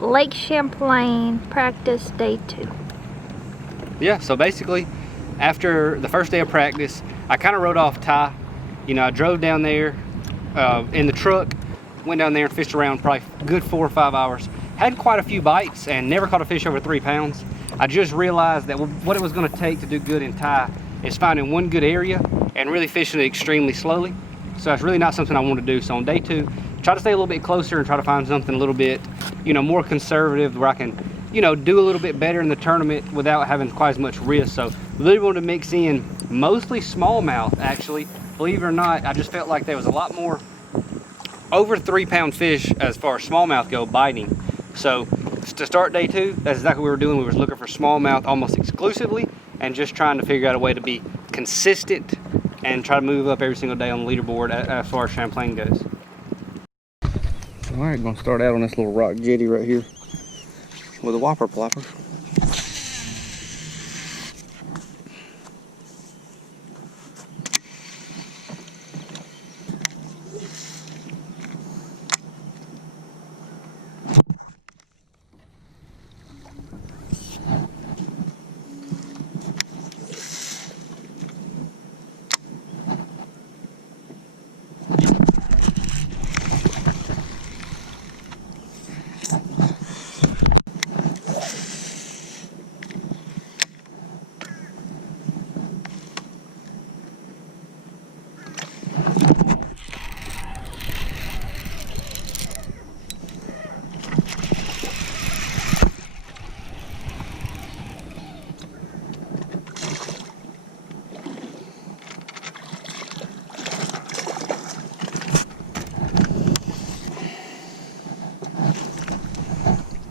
Lake Champlain practice day 2. Yeah, so basically, after the first day of practice, I kind of rode off Ty. You know, I drove down there in the truck, went down there and fished around probably a good 4 or 5 hours. Had quite a few bites and never caught a fish over 3 pounds. I just realized that what it was going to take to do good in Ty is finding one good area and really fishing it extremely slowly. So that's really not something I want to do. So on day 2, try to stay a little bit closer and try to find something a little bit, you know, more conservative where I can, you know, do a little bit better in the tournament without having quite as much risk. So really wanted to mix in mostly smallmouth, actually. Believe it or not, I just felt like there was a lot more over 3 pound fish as far as smallmouth go biting. So to start day 2, that's exactly what we were doing. We were looking for smallmouth almost exclusively and just trying to figure out a way to be consistent and try to move up every single day on the leaderboard as far as Champlain goes. All right, gonna start out on this little rock jetty right here with a whopper plopper.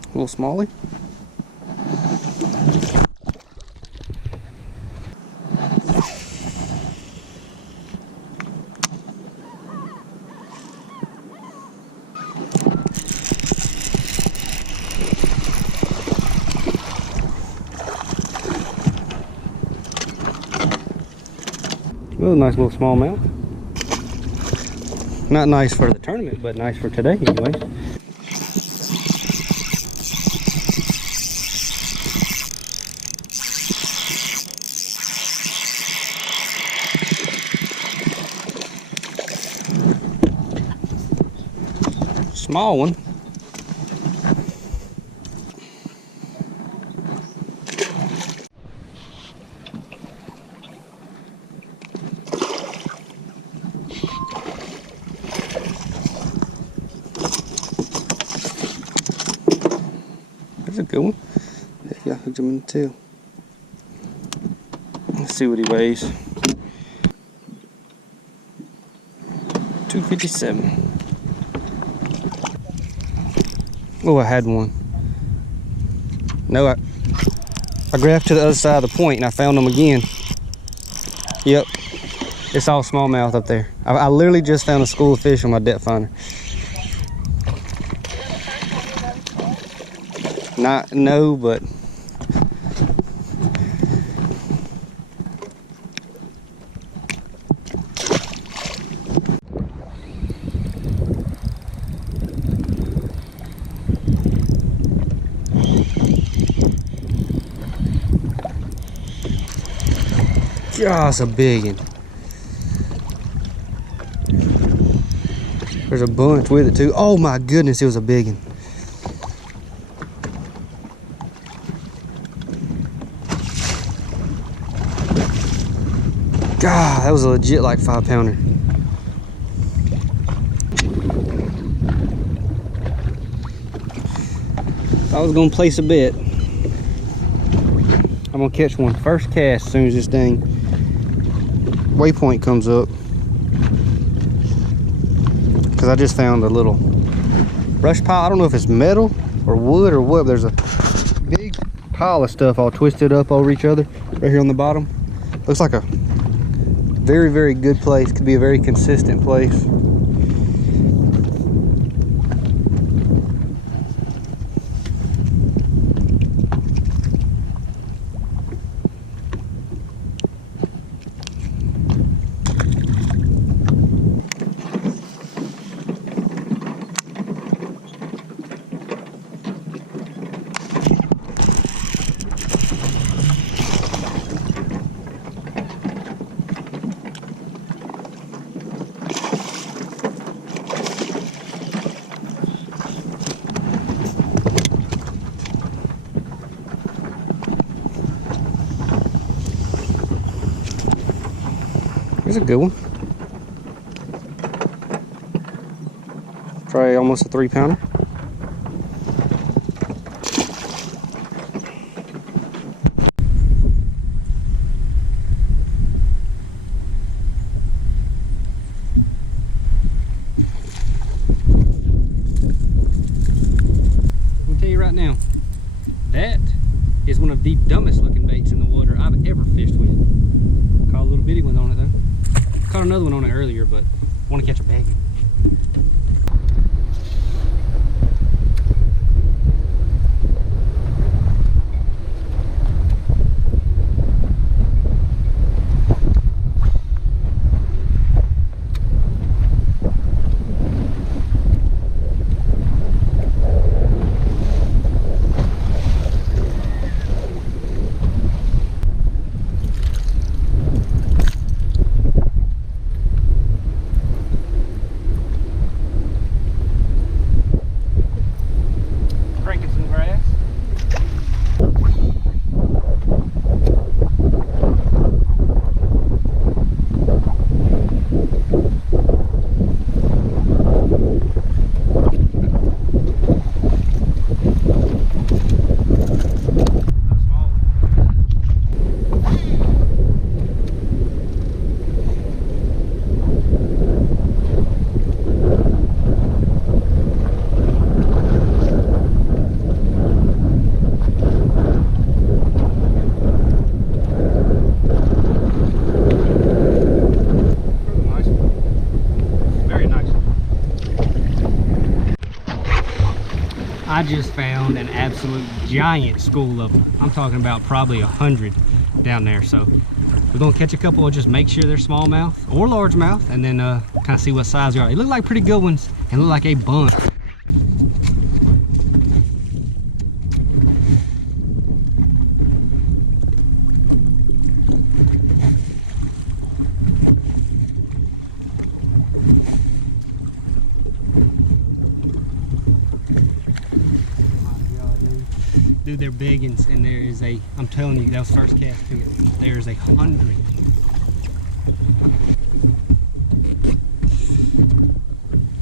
A little smallie. Oh, nice little smallmouth. Not nice for the tournament, but nice for today anyway. Small one. That's a good one. Yeah, hooked him in the tail. Let's see what he weighs. 257. Oh, I had one. No, I graphed to the other side of the point and I found them again. Yep, it's all smallmouth up there. I literally just found a school of fish on my depth finder. No, but oh, it's a big one. There's a bunch with it too. Oh my goodness, it was a big one. God, that was a legit like 5 pounder. I was gonna place a bet. I'm gonna catch one first cast as soon as this dang waypoint comes up. Because I just found a little brush pile. I don't know if it's metal or wood or what. There's a big pile of stuff all twisted up over each other right here on the bottom. Looks like a very, very good place. Could be a very consistent place. Here's a good one. Probably almost a 3-pounder. I'll tell you right now, that is one of the dumbest looking baits in the water I've ever fished with. Caught a little bitty one on it though. Caught another one on it earlier, but I want to catch a bag. I just found an absolute giant school of them. I'm talking about probably 100 down there. So we're gonna catch a couple and just make sure they're smallmouth or largemouth, and then kind of see what size they are. They look like pretty good ones and look like a bunch. Dude, they're big, and there is a, I'm telling you, that was first cast to it. There's 100.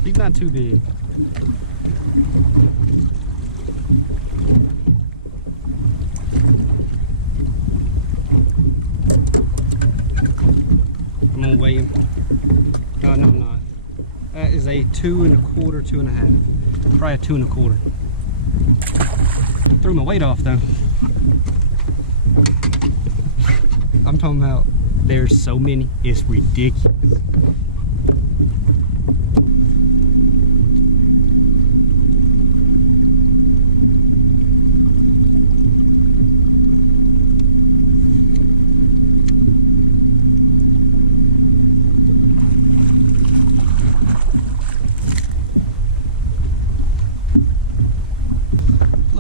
He's not too big. I'm gonna weigh him. No, I'm not. That is a 2 1/4, 2 1/2. Probably a 2 1/4. Threw my weight off though. I'm talking about, there's so many, it's ridiculous.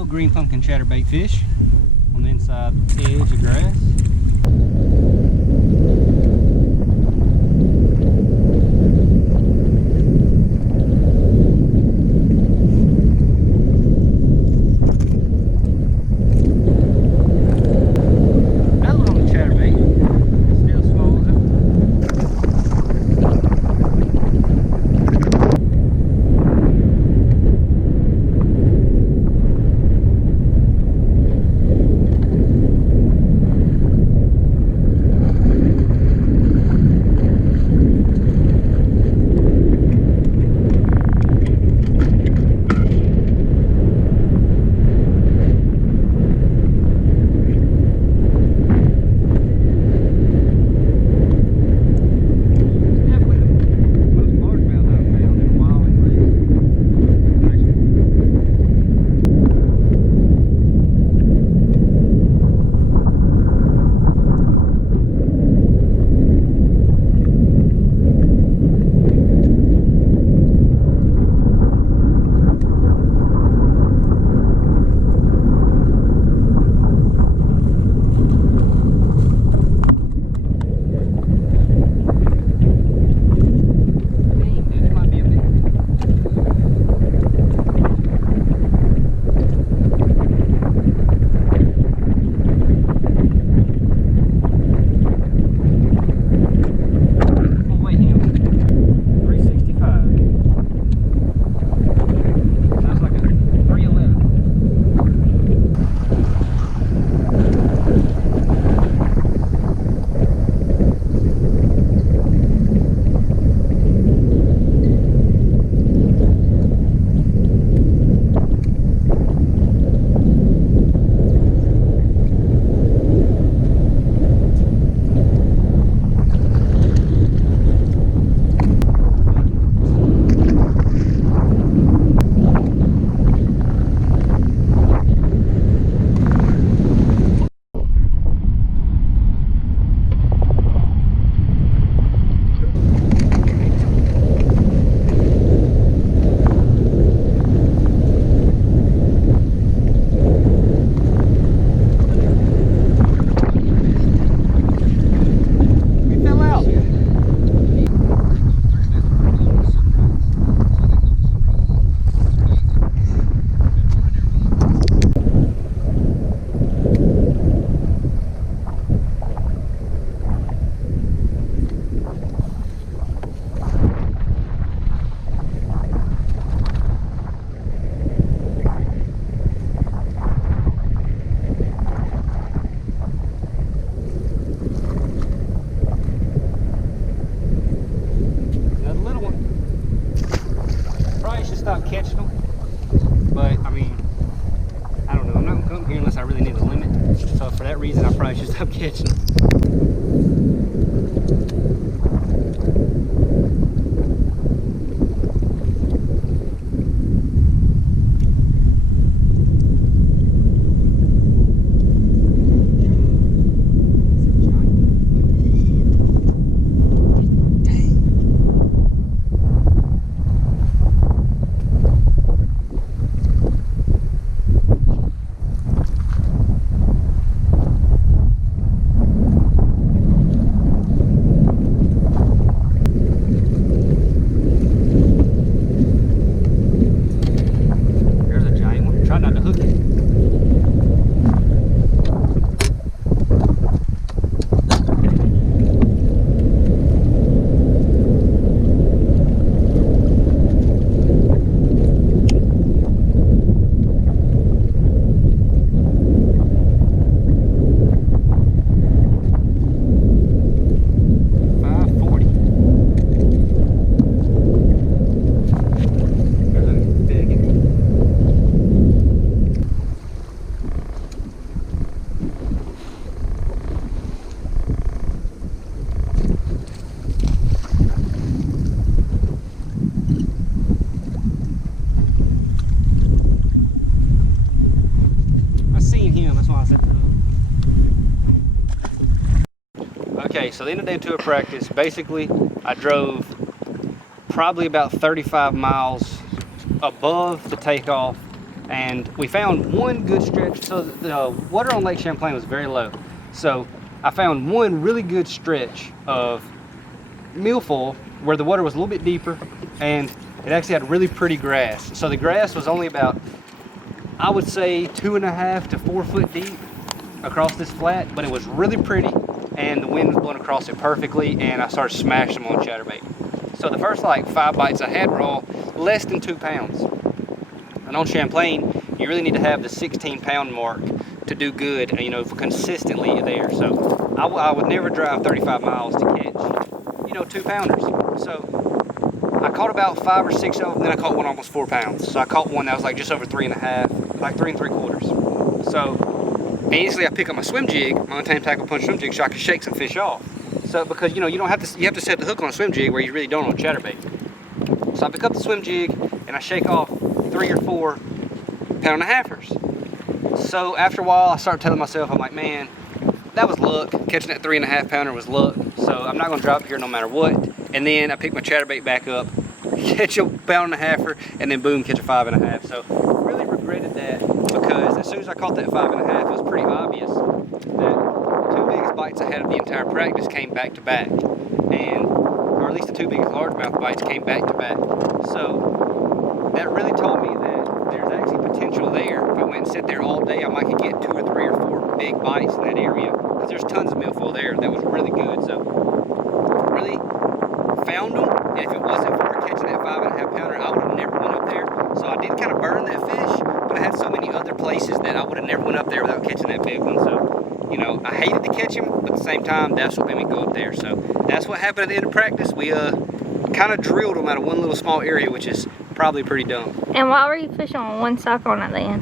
Green pumpkin chatterbait fish on the inside edge of grass. Another one on the chatterbait, still small though. reason I probably should stop catching them. Okay, so the end of day 2 of practice, basically I drove probably about 35 miles above the takeoff, and we found one good stretch. So the water on Lake Champlain was very low, so I found one really good stretch of milfoil where the water was a little bit deeper, and it actually had really pretty grass. So the grass was only about, I would say, 2.5 to 4 foot deep across this flat, but it was really pretty, and the wind was blowing across it perfectly, and I started smashing them on chatterbait. So the first like 5 bites I had were all less than 2 pounds. And on Champlain, you really need to have the 16-pound mark to do good, you know, for consistently there. So I would never drive 35 miles to catch, you know, 2-pounders. So I caught about 5 or 6 of them, then I caught one almost 4 pounds. So I caught one that was like just over 3.5, like 3 3/4. So basically I pick up my swim jig, my untamed tackle punch swim jig, so I can shake some fish off. So because, you know, you have to set the hook on a swim jig where you really don't on chatterbait. So I pick up the swim jig and I shake off 3 or 4 pound-and-a-halfers. So after a while I start telling myself, I'm like, man, that was luck. Catching that 3.5 pounder was luck. So I'm not gonna drop here no matter what. And then I pick my chatterbait back up, catch a pound-and-a-halfer, and then boom, catch a 5.5. So really regretted that, because as soon as I caught that 5.5, it was pretty obvious that 2 biggest bites I had of the entire practice came back to back, or at least the 2 biggest largemouth bites came back to back. So that really told me that there's actually potential there. If I went and sit there all day, I might could get 2 or 3 or 4 big bites in that area, because there's tons of milfoil there. That was really good. So really found them, and if it wasn't for catching that 5.5 pounder, I would have never went up there. So I did kind of burn that fish, but I had so many other places that I would have never went up there without catching that big one. So, you know, I hated to catch him, but at the same time, that's what made me go up there. So that's what happened at the end of practice. We kind of drilled them out of one little small area, which is probably pretty dumb. And why were you fishing with one sock on at the end?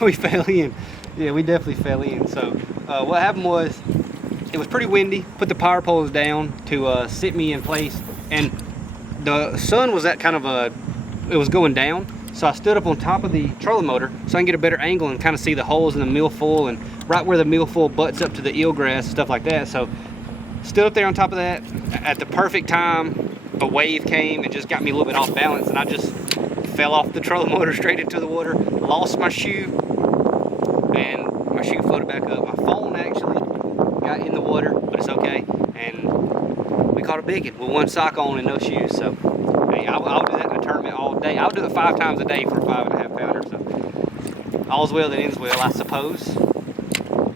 We fell in. Yeah, we definitely fell in. So what happened was, it was pretty windy. Put the power poles down to sit me in place, and the sun was at kind of it was going down. So I stood up on top of the trolling motor so I can get a better angle and kind of see the holes in the milfoil and right where the milfoil butts up to the eelgrass and stuff like that. So stood up there on top of that at the perfect time. A wave came and just got me a little bit off balance, and I just fell off the trolling motor straight into the water, lost my shoe, and my shoe floated back up. My phone actually got in the water, but it's okay. And we caught a biggin with one sock on and no shoes. So hey, I'll do that in a tournament all day. I'll do it 5 times a day for a 5.5 pounder. So all's well that ends well, I suppose.